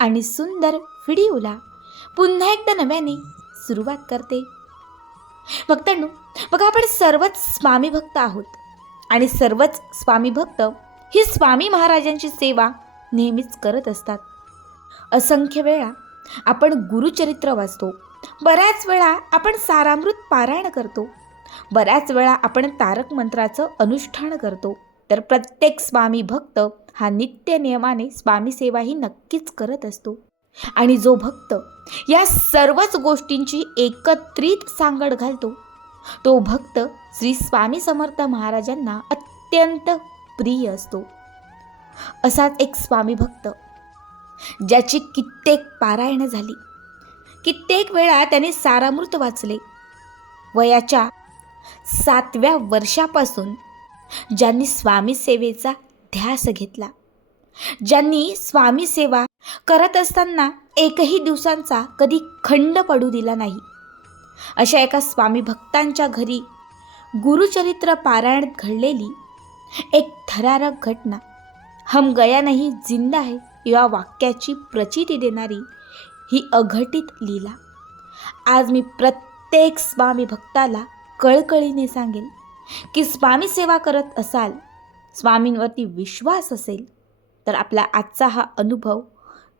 आणि सुंदर व्हिडिओला पुन्हा एकदा नव्याने सुरुवात करते. भक्तांनो बघा आपण सर्वच स्वामी भक्त आहोत. आणि सर्वच स्वामी भक्त ही स्वामी महाराजांची सेवा नेहमीच करत असतात. असंख्य वेळा आपण गुरुचरित्र वाचतो. बऱ्याच वेळा आपण सारामृत पारायण करतो. बऱ्याच वेळा आपण तारक मंत्राचं अनुष्ठान करतो. तर प्रत्येक स्वामी भक्त हा नित्य नियमाने स्वामी सेवा ही नक्कीच करत असतो. आणि जो भक्त या सर्वच गोष्टींची एकत्रित सांगड घालतो तो भक्त श्री स्वामी समर्थ महाराजांना अत्यंत प्रिय असतो. असाच एक स्वामी भक्त ज्याची कित्येक पारायणं झाली. कित्येक वेळा त्याने सारामृत वाचले. वयाच्या सातव्या वर्षापासून ज्यांनी स्वामी सेवेचा ध्यास घेतला. ज्यांनी स्वामी सेवा करत असताना एकही दिवसांचा कधी खंड पडू दिला नाही. अशा एका स्वामी भक्तांच्या घरी गुरुचरित्र पारायणात घडलेली एक थरारक घटना. हम गया नाही जिंदा है या वाक्याची प्रचिती देणारी ही अघटित लीला. आज मी प्रत्येक स्वामी भक्ताला कळकळीने सांगेल की स्वामी सेवा करत असाल स्वामींवरती विश्वास असेल तर आपला आजचा हा अनुभव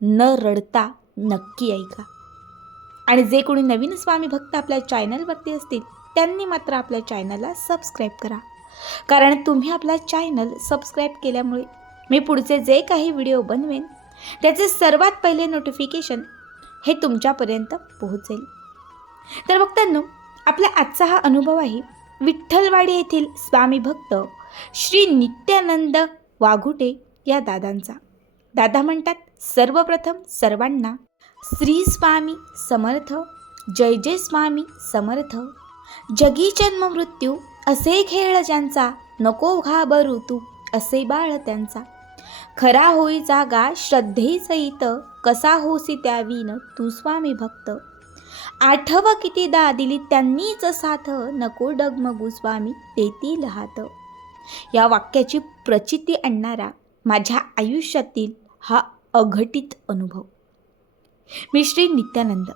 न रडता नक्की ऐका. आणि जे कोणी नवीन स्वामी भक्त आपल्या चॅनलवरती असतील त्यांनी मात्र आपल्या चॅनलला सबस्क्राईब करा. कारण तुम्ही आपला चॅनल सबस्क्राईब केल्यामुळे मी पुढचे जे काही व्हिडिओ बनवेन त्याचे सर्वात पहिले नोटिफिकेशन हे तुमच्यापर्यंत पोहोचेल. तर बघतांनो आपला आजचा हा अनुभव आहे विठ्ठलवाडी येथील स्वामी भक्त श्री नित्यानंद वाघुटे या दादांचा. दादा म्हणतात सर्वप्रथम सर्वांना श्री स्वामी समर्थ जय जय स्वामी समर्थ. जगी जन्म मृत्यू असे खेळ ज्यांचा नको घाबरू तू असे बाळ त्यांचा. खरा होई जागा श्रद्धेसहित कसा होसी त्यावीन तू स्वामी भक्त. आठव कितीदा दिली त्यांनीच साथ. नको डगमगू स्वामी देतील हात. या वाक्याची प्रचिती आणणारा माझ्या आयुष्यातील हा अघटित अनुभव. मी श्री नित्यानंद.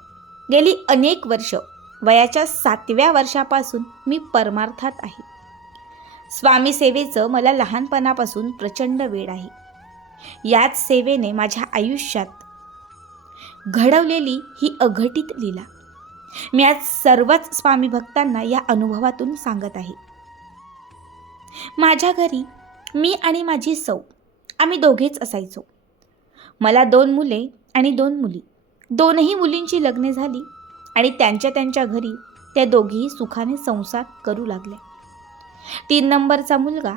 गेली अनेक वर्ष वयाच्या सातव्या वर्षापासून मी परमार्थात आहे. स्वामी सेवेचं मला लहानपणापासून प्रचंड वेळ आहे. याच सेवेने माझ्या आयुष्यात घडवलेली ही अघटित लीला. मी आज सर्वच स्वामी भक्तांना या अनुभवातून सांगत आहे. माझ्या घरी मी आणि माझी सौ आम्ही दोघेच असायचो. मला दोन मुले आणि दोन मुली. दोनही मुलींची लग्ने झाली आणि त्यांच्या त्यांच्या घरी त्या दोघीही सुखाने संसार करू लागल्या तीन नंबरचा मुलगा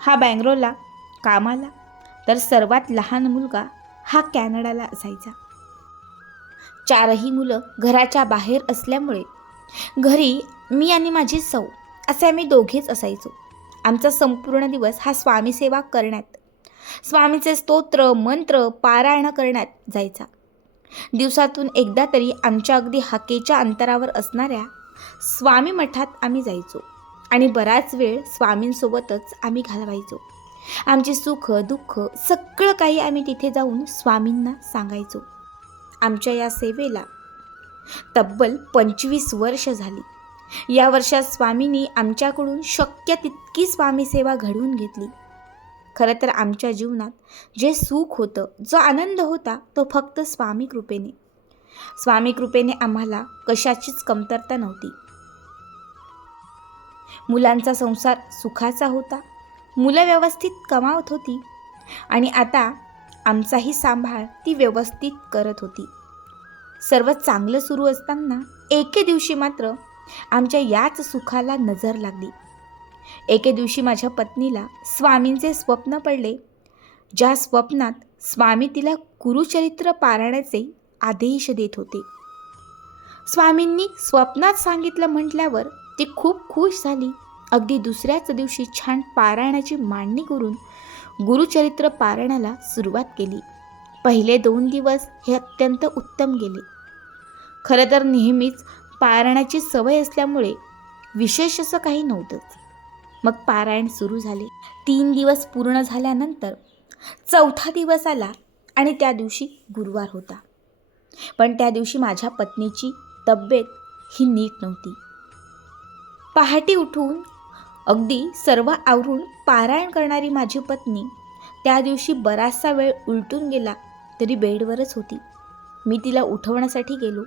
हा बँगलोरला कामाला तर सर्वात लहान मुलगा हा कॅनडाला असायचा. चारही मुलं घराच्या बाहेर असल्यामुळे घरी मी आणि माझी सौ असे आम्ही दोघेच असायचो. आमचा संपूर्ण दिवस हा स्वामीसेवा करण्यात स्वामीचे स्तोत्र मंत्र पारायण करण्यात जायचा. दिवसातून एकदा तरी आमच्या अगदी हाकेच्या अंतरावर असणाऱ्या स्वामी मठात आम्ही जायचो आणि बराच वेळ स्वामींसोबतच आम्ही घालवायचो. आमची सुख दुःख सगळं काही आम्ही तिथे जाऊन स्वामींना सांगायचो. आमच्या या सेवेला. तब्बल पंचवीस वर्ष झाली. या वर्षात स्वामींनी आमच्याकडून शक्य तितकी स्वामी सेवा घडवून घेतली. खरं तर आमच्या जीवनात जे सुख होतं जो आनंद होता तो फक्त स्वामी कृपेने. स्वामी कृपेने आम्हाला कशाचीच कमतरता नव्हती. मुलांचा संसार सुखाचा होता. मुलं व्यवस्थित कमावत होती. आणि आता आमचाही सांभाळ ती व्यवस्थित करत होती. सर्व चांगलं सुरू असताना एके दिवशी मात्र आमच्या याच सुखाला नजर लागली. एके दिवशी माझ्या पत्नीला स्वामींचे स्वप्न पडले ज्या स्वप्नात स्वामी तिला कुरुचरित्र पारायणाचे आदेश देत होते. स्वामींनी स्वप्नात सांगितलं म्हटल्यावर ती खूप खुश झाली. अगदी दुसऱ्याच दिवशी छान पारायणाची मांडणी करून गुरुचरित्र पारायणाला सुरुवात केली. पहिले दोन दिवस हे अत्यंत उत्तम गेले. खरं तर नेहमीच पारायणाची सवय असल्यामुळे विशेष असं काही नव्हतंच मग पारायण सुरू झाले. तीन दिवस पूर्ण झाल्यानंतर चौथा दिवस आला आणि त्या दिवशी गुरुवार होता. पण त्या दिवशी माझ्या पत्नीची तब्येत ही नीट नव्हती. पहाटे उठून अगदी सर्व आवरून पारायण करणारी माझी पत्नी त्या दिवशी बराचसा वेळ उलटून गेला तरी बेडवरच होती. मी तिला उठवण्यासाठी गेलो.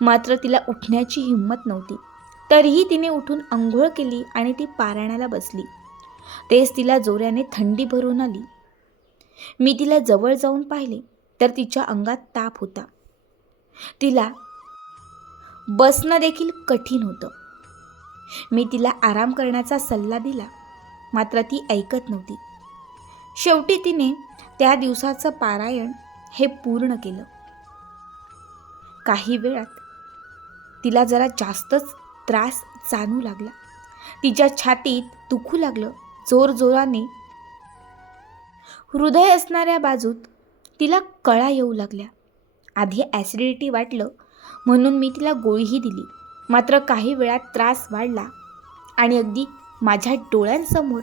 मात्र तिला उठण्याची हिंमत नव्हती. तरीही तिने उठून आंघोळ केली आणि ती पारायणाला बसली. तेच तिला जोऱ्याने थंडी भरून आली. मी तिला जवळ जाऊन पाहिले तर तिच्या अंगात ताप होता. तिला बसणं देखील कठीण होतं. मी तिला आराम करण्याचा सल्ला दिला मात्र ती ऐकत नव्हती. शेवटी तिने त्या दिवसाचं पारायण हे पूर्ण केलं. काही वेळात तिला जरा जास्तच त्रास जाणू लागला. तिच्या छातीत दुखू लागलं जोरजोराने हृदय असणाऱ्या बाजूत तिला कळा येऊ लागल्या. आधी ॲसिडिटी वाटलं म्हणून मी तिला गोळीही दिली. मात्र काही वेळात त्रास वाढला आणि अगदी माझ्या डोळ्यांसमोर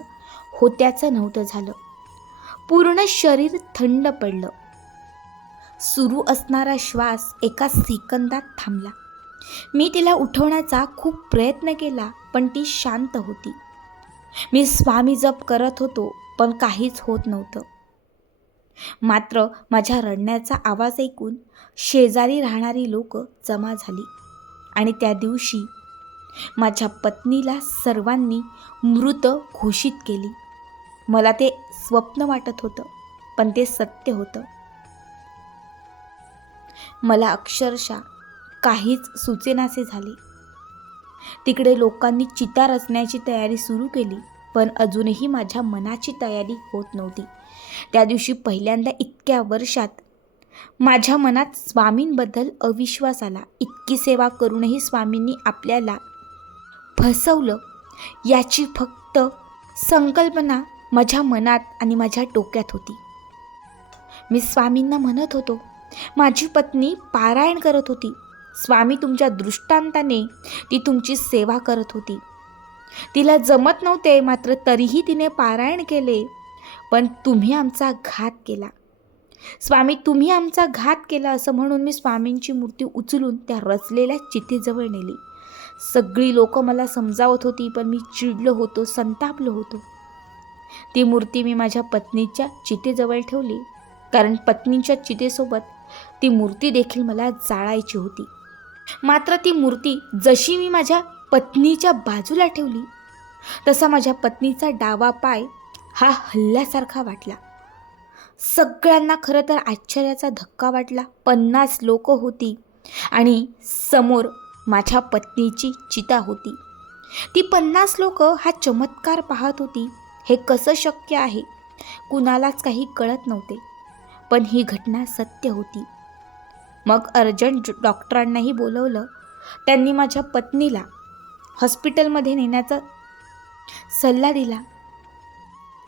होत्याचं नव्हतं झालं. पूर्ण शरीर थंड पडलं. सुरू असणारा श्वास एका सेकंदात थांबला. मी तिला उठवण्याचा खूप प्रयत्न केला पण ती शांत होती. मी स्वामी जप करत होतो पण काहीच होत नव्हतं. मात्र माझ्या रडण्याचा आवाज ऐकून शेजारी राहणारी लोक जमा झाली. आणि त्या दिवशी माझ्या पत्नीला सर्वांनी मृत घोषित केली. मला ते स्वप्न वाटत होतं पण ते सत्य होतं. मला अक्षरशः काहीच सुचेनासे झाले. तिकडे लोकांनी चिता रचण्याची तयारी सुरू केली पण अजूनही माझ्या मनाची तयारी होत नव्हती. त्या दिवशी पहिल्यांदा इतक्या वर्षात माझ्या मनात स्वामींबद्दल अविश्वास आला. इतकी सेवा करूनही स्वामींनी आपल्याला फसवलं. याची फक्त संकल्पना माझ्या मनात आणि माझ्या डोक्यात होती. मी स्वामींना म्हणत होतो माझी पत्नी पारायण करत होती. स्वामी तुमच्या दृष्टांताने ती तुमची सेवा करत होती. तिला जमत नव्हते मात्र तरीही तिने पारायण केले पण तुम्ही आमचा घात केला. स्वामी तुम्ही आमचा घात केला असं म्हणून मी स्वामींची मूर्ती उचलून त्या रचलेल्या चितेजवळ नेली. सगळी लोक मला समजावत होती पण मी चिडलो होतो संतापलो होतो. ती मूर्ती मी माझ्या पत्नीच्या चितेजवळ ठेवली. कारण पत्नीच्या चितेसोबत ती मूर्ती देखील मला जाळायची होती. मात्र ती मूर्ती जशी मी माझ्या पत्नीच्या बाजूला ठेवली तसा माझ्या पत्नीचा डावा पाय हा हल्ल्यासारखा वाटला. सगळ्यांना खरं तर आश्चर्याचा धक्का वाटला. पन्नास लोक होती आणि समोर माझ्या पत्नीची चिता होती. ती पन्नास लोक हा चमत्कार पाहत होती. हे कसं शक्य आहे? कुणालाच काही कळत नव्हते. पण ही घटना सत्य होती. मग अर्जंट डॉक्टरांनाही बोलवलं. त्यांनी माझ्या पत्नीला हॉस्पिटलमध्ये नेण्याचा सल्ला दिला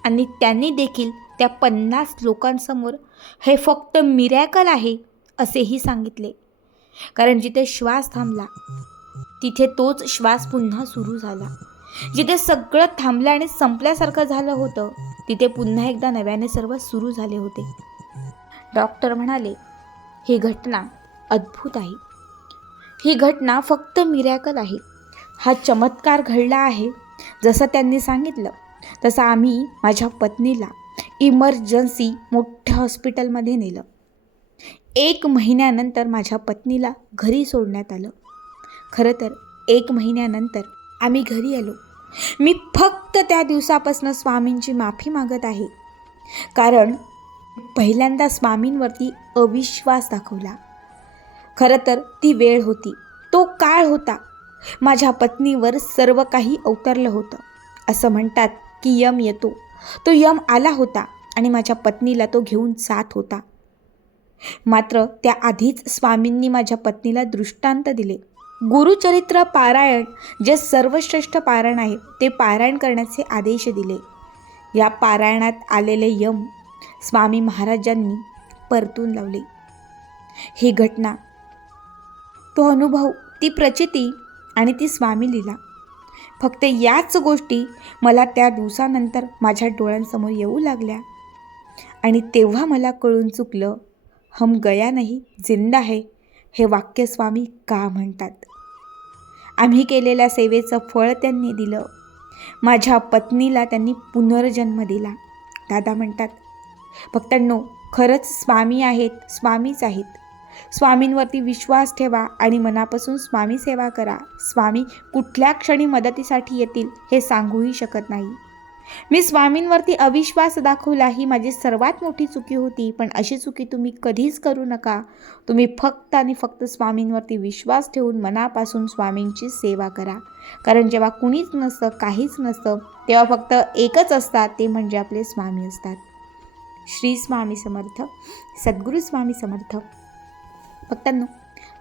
आणि त्यांनी देखील त्या पन्नास लोकांसमोर हे फक्त मिरॅकल आहे असेही सांगितले. कारण जिथे श्वास थांबला तिथे तोच श्वास पुन्हा सुरू झाला. जिथे सगळं थांबलं आणि संपल्यासारखं झालं होतं तिथे पुन्हा एकदा नव्याने सर्व सुरू झाले होते. डॉक्टर म्हणाले ही घटना अद्भुत आहे. ही घटना फक्त मिरॅकल आहे. हा चमत्कार घडला आहे जसं त्यांनी सांगितलं तसं आम्ही माझ्या पत्नीला इमर्जन्सी मोठ्या हॉस्पिटलमध्ये नेलं. एक महिन्यानंतर माझ्या पत्नीला घरी सोडण्यात आलं. खरं तर एक महिन्यानंतर आम्ही घरी आलो. मी फक्त त्या दिवसापासून स्वामींची माफी मागत आहे. कारण पहिल्यांदा स्वामींवरती अविश्वास दाखवला. खरं तर ती वेळ होती. तो काळ होता. माझ्या पत्नीवर सर्व काही अवतरलं होतं. असं म्हणतात की यम येतो. तो यम आला होता आणि माझ्या पत्नीला तो घेऊन जात होता. मात्र त्याआधीच स्वामींनी माझ्या पत्नीला दृष्टांत दिले. गुरुचरित्र पारायण जे सर्वश्रेष्ठ पारायण आहे ते पारायण करण्याचे आदेश दिले. या पारायणात आलेले यम स्वामी महाराजांनी परतून लावले. ही घटना तो अनुभव ती प्रचिती आणि ती स्वामी लीला फक्त याच गोष्टी मला त्या दिवसानंतर माझ्या डोळ्यांसमोर येऊ लागल्या. आणि तेव्हा मला कळून चुकलं हम गया नाही जिंदा है हे वाक्य स्वामी का म्हणतात? आम्ही केलेल्या सेवेचं फळ त्यांनी दिलं. माझ्या पत्नीला त्यांनी पुनर्जन्म दिला. दादा म्हणतात भक्तांनो खरंच स्वामी आहेत स्वामीच आहेत. स्वामींवरती विश्वास ठेवा आणि मनापासून स्वामी सेवा करा. स्वामी कुठल्या क्षणी मदतीसाठी येतील हे सांगूही शकत नाही. मी स्वामींवरती अविश्वास दाखवला ही माझी सर्वात मोठी चुकी होती पण अशी चुकी तुम्ही कधीच करू नका. तुम्ही फक्त आणि फक्त स्वामींवरती विश्वास ठेवून मनापासून स्वामींची सेवा करा. कारण जेव्हा कुणीच नसतं काहीच नसतं तेव्हा फक्त एकच असतात ते म्हणजे आपले स्वामी असतात. श्री स्वामी समर्थ सद्गुरू स्वामी समर्थ. भक्तांनो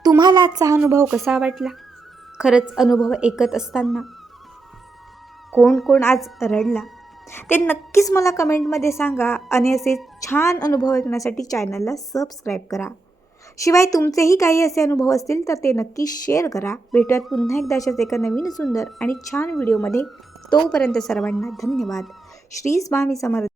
तुम्हाला आजचा हा अनुभव कसा वाटला? खरंच अनुभव ऐकत असताना कोण कोण आज रडला ते नक्कीच मला कमेंटमध्ये सांगा आणि असे छान अनुभव ऐकण्यासाठी चॅनलला सबस्क्राईब करा. शिवाय तुमचेही काही असे अनुभव असतील तर ते नक्की शेअर करा. भेटूयात पुन्हा एकदा अशाच एका नवीन सुंदर आणि छान व्हिडिओमध्ये. तोपर्यंत सर्वांना धन्यवाद. श्री स्वामी समर्थ